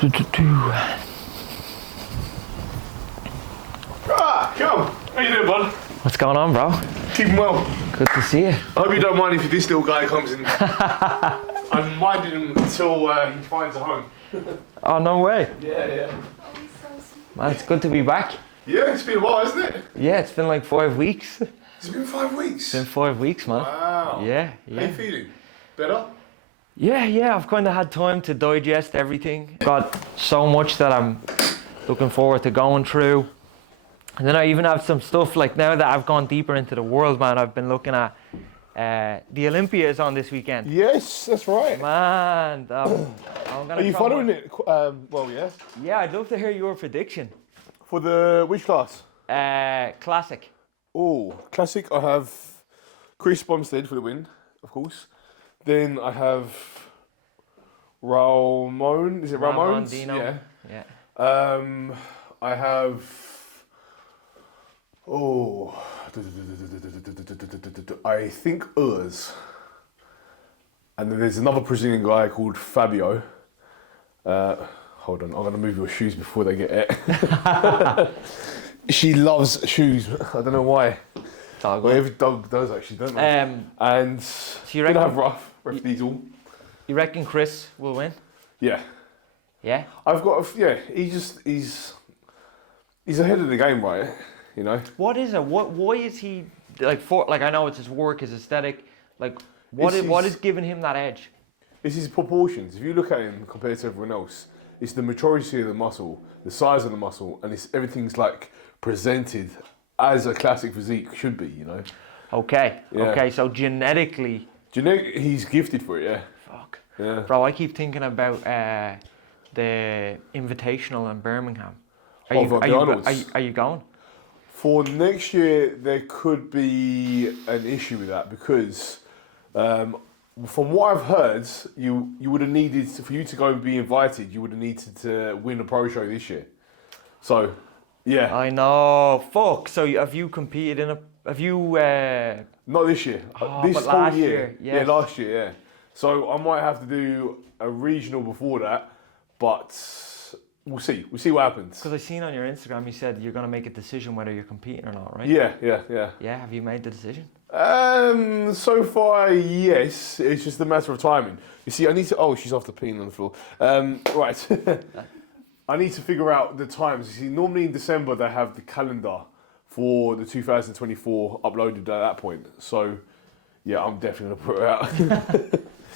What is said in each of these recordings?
Come. How you doing, bud? What's going on, bro? Keeping well. Good to see you. I hope you don't mind if this little guy comes in. I'm minding him until he finds a home. Oh, no way. Yeah. Man, it's good to be back. Yeah, it's been a while, hasn't it? Yeah, it's been like 5 weeks. It's been 5 weeks. It's been 5 weeks, man. Wow. Yeah. How you feeling? Better? Yeah, I've kind of had time to digest everything. Got so much that I'm looking forward to going through. And then I even have some stuff, like now that I've gone deeper into the world, man, I've been looking at the Olympia is on this weekend. Yes, that's right. Man, I'm gonna Are you following it? Well, yeah. Yeah, I'd love to hear your prediction. For the which class? Classic. Oh, classic. I have Chris Bumstead for the win, of course. Then I have Ramon. Is it Ramon? Yeah. I have. I think Urs. And then there's another Brazilian guy called Fabio. Hold on, I'm going to move your shoes before they get it. She loves shoes. I don't know why. Dog. Well, every dog does actually, don't they? And so you gonna reckon, have rough diesel. You reckon Chris will win? Yeah. Yeah? I've got he's ahead of the game, right? You know? What is it? Why is he like I know it's his work, his aesthetic, like what is giving him that edge? It's his proportions. If you look at him compared to everyone else, it's the maturity of the muscle, the size of the muscle, and everything's like presented as a classic physique should be, you know? Okay. Yeah. Okay, so genetically he's gifted for it, yeah. Fuck. Yeah. Bro, I keep thinking about the Invitational in Birmingham. Are you going? For next year, there could be an issue with that because, from what I've heard, you would have needed for you to go and be invited. You would have needed to win a pro show this year. So, yeah. I know. Fuck. So have you competed in a? Have you? Not this year. This but whole last year. year. Yeah, last year. Yeah. So I might have to do a regional before that, but we'll see. We'll see what happens. Because I seen on your Instagram you said you're gonna make a decision whether you're competing or not, right? Yeah. Yeah. Have you made the decision? So far, yes. It's just a matter of timing. You see, I need to. Oh, she's off the peen on the floor. Right. I need to figure out the times. You see, normally in December they have the calendar for the 2024 uploaded at that point. So, yeah, I'm definitely gonna put it out.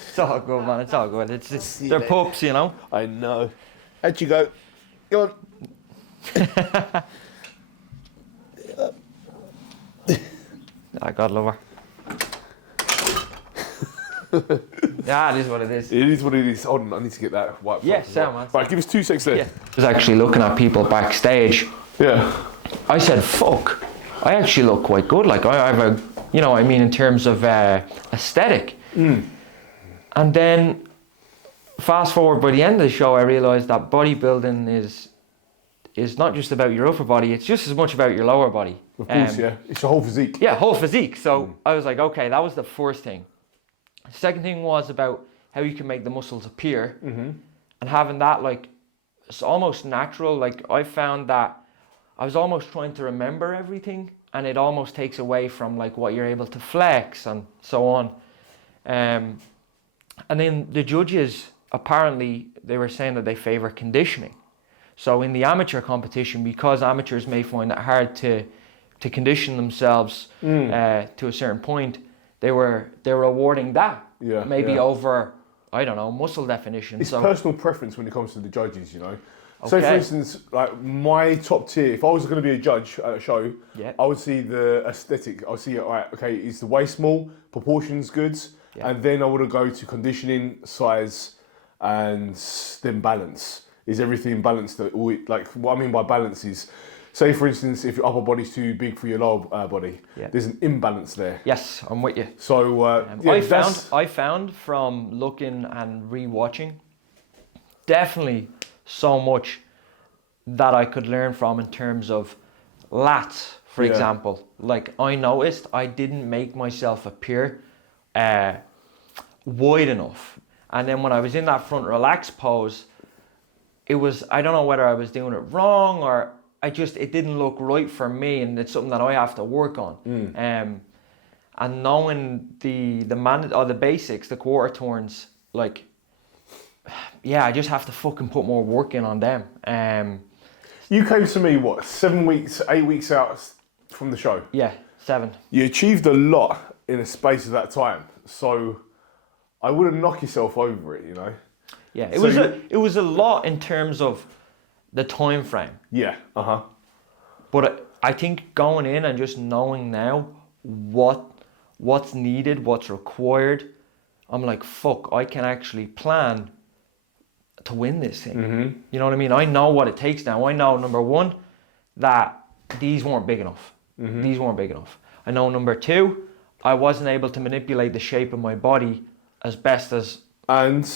It's all good, man. It's all good. They're pups, you know. I know. How'd you go? Go on. I God love her. Yeah, it is what it is. It is what it is. Hold on, I need to get that wiped. Yeah, off as sound, well. man. Right, give us 2 seconds there. Yeah. I was actually looking at people backstage. Yeah. I said, fuck, I actually look quite good. Like, I have a, you know, I mean, in terms of aesthetic. And then, fast forward by the end of the show, I realised that bodybuilding is not just about your upper body, it's just as much about your lower body. Of course, yeah. It's a whole physique. Yeah, whole physique. So I was like, okay, that was the first thing. The second thing was about how you can make the muscles appear. And having that, like, it's almost natural. Like, I found that I was almost trying to remember everything, and it almost takes away from, like, what you're able to flex and so on. And then the judges, apparently, they were saying that they favour conditioning. So in the amateur competition, because amateurs may find it hard to condition themselves to a certain point, they were awarding that over, I don't know, muscle definition. It's personal preference when it comes to the judges, you know. Okay. So for instance, like my top tier, if I was going to be a judge at a show, I would see the aesthetic. I would see, all right, okay, is the waist small, proportions good, and then I would go to conditioning, size, and then balance. Is everything balanced? Like, what I mean by balance is, say for instance, if your upper body's too big for your lower body, there's an imbalance there. Yes, I'm with you. So I found from looking and re-watching, definitely so much that I could learn from in terms of lats, for example. Like, I noticed I didn't make myself appear wide enough. And then when I was in that front relaxed pose, I don't know whether I was doing it wrong or it didn't look right for me, and it's something that I have to work on. And knowing the basics, the quarter turns, like, yeah, I just have to fucking put more work in on them. You came to me, what, 7 weeks, 8 weeks out from the show? Yeah, 7. You achieved a lot in a space of that time. So I wouldn't knock yourself over it, you know? Yeah, it was a lot in terms of the time frame. Yeah, But I think going in and just knowing now what's needed, what's required, I'm like, fuck, I can actually plan to win this thing. You know what I mean? I know what it takes now. I know, number one, that these weren't big enough. These weren't big enough. I know, number two, I wasn't able to manipulate the shape of my body as best as... And...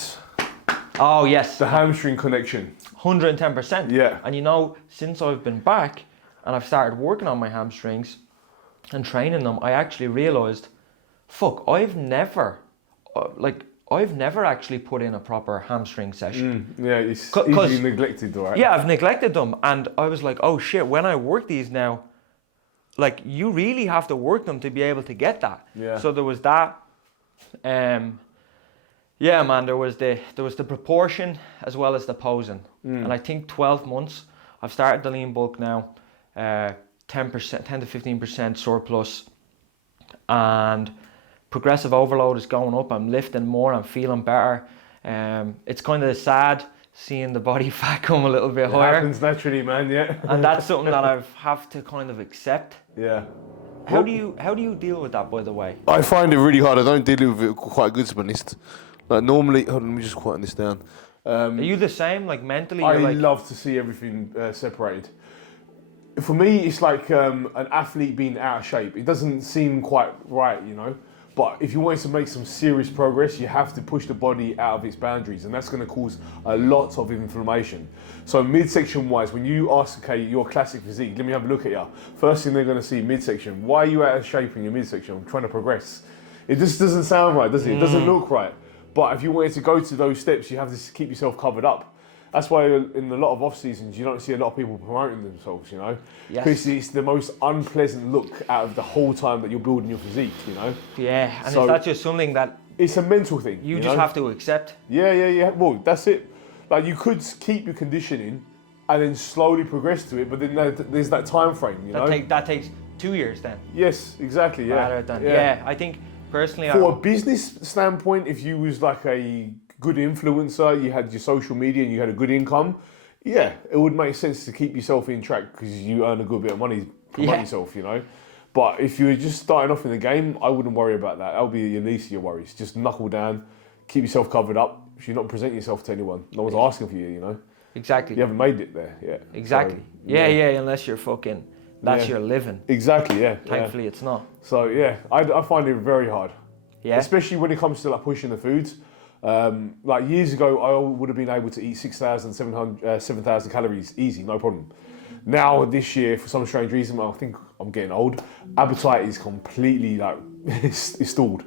Oh, yes. The hamstring connection. 110%. Yeah. And you know, since I've been back and I've started working on my hamstrings and training them, I actually realised, fuck, I've never actually put in a proper hamstring session. Yeah, it's easily neglected, right? Yeah, I've neglected them, and I was like, oh shit, when I work these now, like, you really have to work them to be able to get that. Yeah. So there was that. Yeah, man, there was the proportion as well as the posing. And I think 12 months, I've started the lean bulk now, 10% to 15% surplus, and progressive overload is going up. I'm lifting more, I'm feeling better. It's kind of sad seeing the body fat come a little bit higher. It happens naturally, man, yeah. And that's something that I have to kind of accept. Yeah. How do you deal with that, by the way? I find it really hard. I don't deal with it quite good, to be honest. Like, normally, hold on, let me just quieten this down. Are you the same, like, mentally? I love to see everything separated. For me, it's like an athlete being out of shape. It doesn't seem quite right, you know? But if you want to make some serious progress, you have to push the body out of its boundaries, and that's going to cause a lot of inflammation. So midsection wise, when you ask, okay, your classic physique, let me have a look at you. First thing they're going to see, midsection. Why are you out of shape in your midsection? I'm trying to progress. It just doesn't sound right, does it? It doesn't look right. But if you wanted to go to those steps, you have to keep yourself covered up. That's why in a lot of off seasons, you don't see a lot of people promoting themselves, you know? Yes. Because it's the most unpleasant look out of the whole time that you're building your physique, you know? Yeah, and so, is that just something that... It's a mental thing. You just have to accept? Yeah. Well, that's it. Like, you could keep your conditioning and then slowly progress to it, but then there's that time frame, you know? That takes 2 years then? Yes, exactly, yeah. Rather than, yeah, I think personally... For a business standpoint, if you was like a good influencer, you had your social media and you had a good income, yeah, it would make sense to keep yourself in track because you earn a good bit of money to promote yourself, you know. But if you were just starting off in the game, I wouldn't worry about that. That would be your least of your worries. Just knuckle down, keep yourself covered up. If you're not presenting yourself to anyone, no one's asking for you, you know. Exactly. You haven't made it there yet. Exactly. So, yeah, unless you're fucking, that's your living. Exactly, yeah. Thankfully, it's not. So yeah, I find it very hard. Yeah. Especially when it comes to like pushing the foods. Like years ago, I would have been able to eat 7,000 calories easy, no problem. Now this year, for some strange reason, I think I'm getting old. Appetite is completely like it's stalled.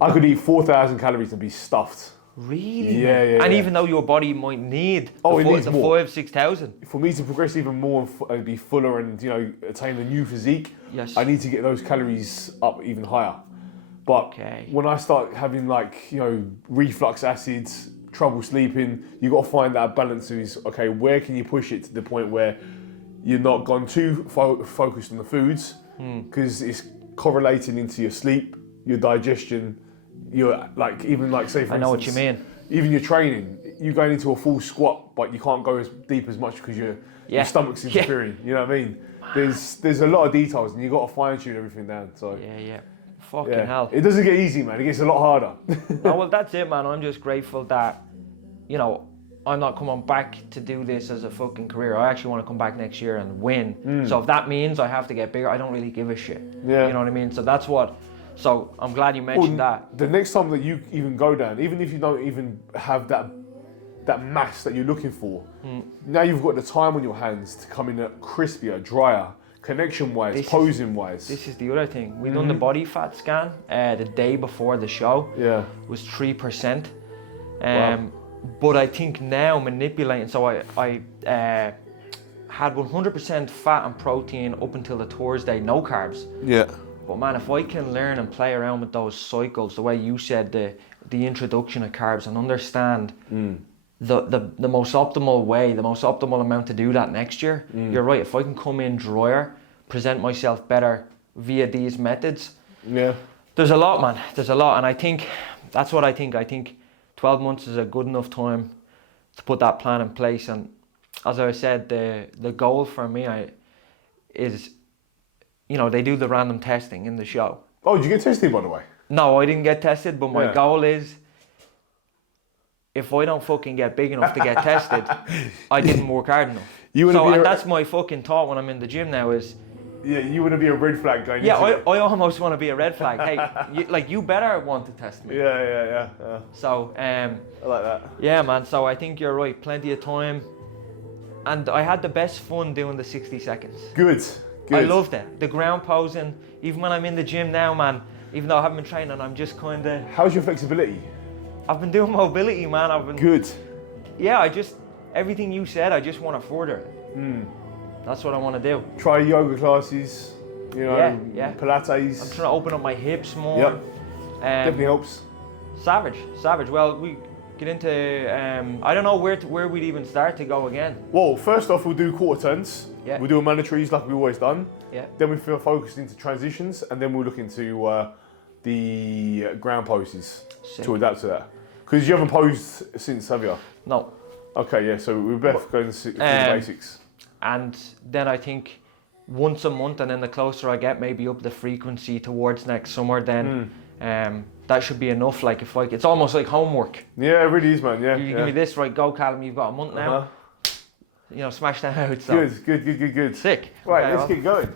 I could eat 4,000 calories and be stuffed. Really? Yeah. And even though your body might need it needs more. 5,000-6,000. For me to progress even more and be fuller and, you know, attain a new physique, yes, I need to get those calories up even higher. But when I start having like, you know, reflux acids, trouble sleeping, you got to find that balance is, okay, where can you push it to the point where you're not gone too focused on the foods, because it's correlating into your sleep, your digestion, your like, even like say for instance, I know what you mean. Even your training, you're going into a full squat, but you can't go as deep as much because your stomach's interfering. You know what I mean? There's a lot of details, and you got to fine tune everything down. So fucking hell. It doesn't get easy, man. It gets a lot harder. No, well, that's it, man. I'm just grateful that, you know, I'm not coming back to do this as a fucking career. I actually want to come back next year and win. So if that means I have to get bigger, I don't really give a shit. Yeah. You know what I mean? So that's what. So I'm glad you mentioned that. The next time that you even go down, even if you don't even have that mass that you're looking for, now you've got the time on your hands to come in crispier, drier, connection-wise, posing-wise. This is the other thing. We done the body fat scan the day before the show. Yeah. It was 3%. Wow. But I think now manipulating, so I had 100% fat and protein up until the Thursday, no carbs. Yeah. But man, if I can learn and play around with those cycles, the way you said, the introduction of carbs, and understand the most optimal way, the most optimal amount to do that next year, you're right. If I can come in drier, present myself better via these methods, there's a lot, man. There's a lot, and I think that's what I think. I think 12 months is a good enough time to put that plan in place. And as I said, the goal for me is, you know, they do the random testing in the show. Oh, did you get tested, by the way? No, I didn't get tested, but my goal is, if I don't fucking get big enough to get tested, I didn't work hard enough. And that's my fucking thought when I'm in the gym now is... Yeah, you want to be a red flag going into it. I almost want to be a red flag. Hey, you better want to test me. Yeah. So, I like that. Yeah, man, so I think you're right. Plenty of time. And I had the best fun doing the 60 seconds. Good. I loved it. The ground posing, even when I'm in the gym now, man, even though I haven't been training, I'm just kind of... How's your flexibility? I've been doing mobility, man. Good. Yeah, everything you said, I just want to further it. That's what I want to do. Try yoga classes, you know, Pilates. I'm trying to open up my hips more. Yep. Definitely helps. Savage. Well, we get into, I don't know where we'd even start to go again. Well, first off, we'll do quarter turns. Yeah. We'll do a mandatories like we've always done. Yeah. Then we feel focused into transitions, and then we'll look into the ground poses to adapt to that. Because you haven't posed since, have you? No. Okay, yeah, so we're both going to the basics. And then I think once a month, and then the closer I get, maybe up the frequency towards next summer, then that should be enough. Like it's almost like homework. Yeah, it really is, man. Yeah. You give me this, right? Go, Callum. You've got a month now. You know, smash that out. So. Good. Sick. Right, okay, let's get going.